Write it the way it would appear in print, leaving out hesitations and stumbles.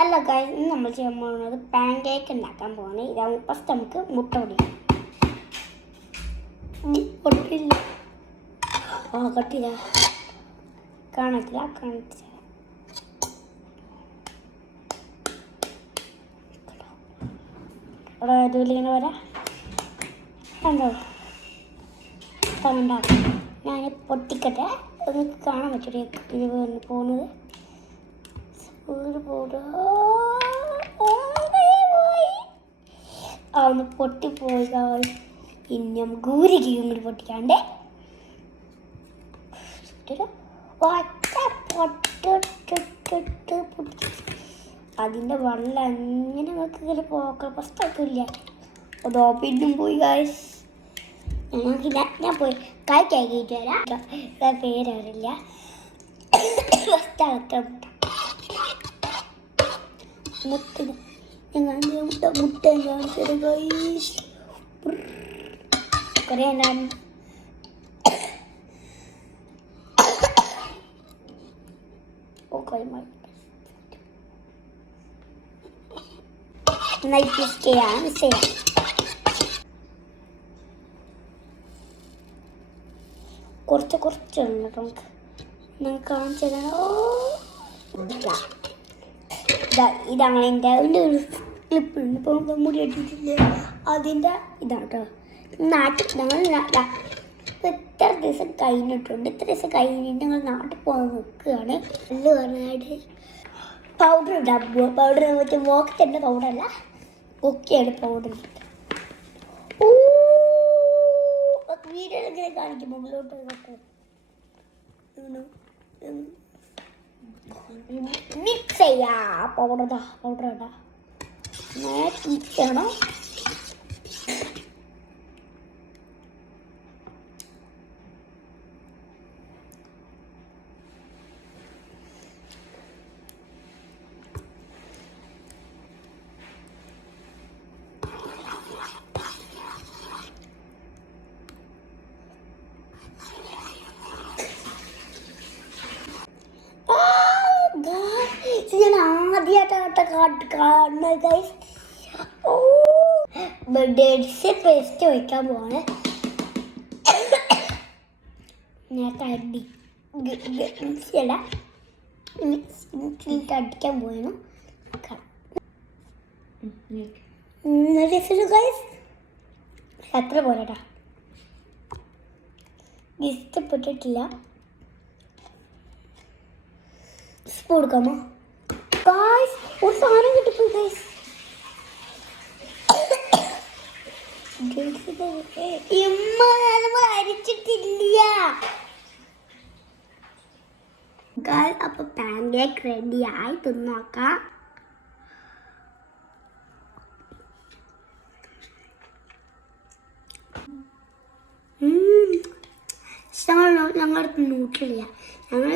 അല്ല ഗൈസ്, ഇന്ന് നമ്മൾ ചെയ്യാൻ പോകുന്നത് പാൻ കേക്ക് ഉണ്ടാക്കാൻ പോകുന്നത്. ഇതാണ്. ഫസ്റ്റ് നമുക്ക് മുട്ട പൊടിക്കാം. പൊട്ടില്ല, കട്ടില്ല, കാണില്ല. അവിടെ ഇതിലിങ്ങനെ വരാം. കണ്ടോ, ഉണ്ടാക്കും. ഞാൻ പൊട്ടിക്കട്ടെ, നിങ്ങൾക്ക് കാണാൻ പറ്റില്ല ഇത് പോകുന്നത്. ഒന്ന് പൊട്ടിപ്പോയി. ഇനി ഗൂരിക്ക് ഇങ്ങോട്ട് പൊട്ടിക്കാണ്ട് അതിൻ്റെ വെള്ളം എങ്ങനെ നമുക്ക് ഇതിൽ പോക്കൽ പ്രശ്നമൊക്കില്ല. അതോ പിന്നും പോയി ഗായ്സ്. ഞാൻ പോയി കായ്ക്കാക്കിയിട്ട് വരാം. പേരറിയില്ല. ഫസ്റ്റ് അകത്ത മുട്ട കാണിച്ചത് ഗൈസ്. കുറേ കുറച്ചുണ്ട് നമുക്ക്. നിങ്ങൾക്ക് കാണിച്ചു തരാം. ഇതാണ് എൻ്റെ ഒരു ക്ലിപ്പുണ്ട്. ഇപ്പോൾ മുടി ഇട്ടിട്ടില്ല, അതിൻ്റെ ഇതാണ് കേട്ടോ. നാട്ടിൽ ഞങ്ങൾ ഇത്ര ദിവസം കഴിഞ്ഞിട്ടുണ്ട്. ഇത്ര ദിവസം കഴിഞ്ഞിട്ട് ഞങ്ങൾ നാട്ടിൽ പോകാൻ നിൽക്കുകയാണ്. എന്ന് പറഞ്ഞാൽ പൗഡർ ഇടാൻ പോവുക. പൗഡർ മറ്റേ മോക്കത്തിൻ്റെ പൗഡറല്ല, കൊക്കിയാണ് പൗഡർ. വീഡിയോ ഇങ്ങനെ കാണിക്കും മുകളിലോട്ട് കേട്ടോ. മിക്സ് ചെയ്യാ. പൗഡർ ഇടാ. മിക്സ് ചെയ്യണം. ഞാൻ ആദ്യമായിട്ടാണ് കാണുന്നത് ഗൈസ്. ഡേറ്റ്സ് പേസ്റ്റ് വയ്ക്കാൻ പോവാണ്. മിക്സിയല്ല, മിക്സിയിലിട്ട് അടിക്കാൻ പോയിരുന്നു. ഗൈസ് അത്ര പോരാട്ടാ, ഇഷ്ടപ്പെട്ടിട്ടില്ല. Spoon കൊടുക്കാമോ guys? ഒരു സാധനം കിട്ടിപ്പോയി ഗൈസ്. അരിച്ചിട്ടില്ല ഗൈസ്. അപ്പൊ പാൻ കേക്ക് റെഡി ആയി, തിന്നോക്കാം. ഞങ്ങൾ തിന്നിട്ടില്ല. ഞങ്ങൾ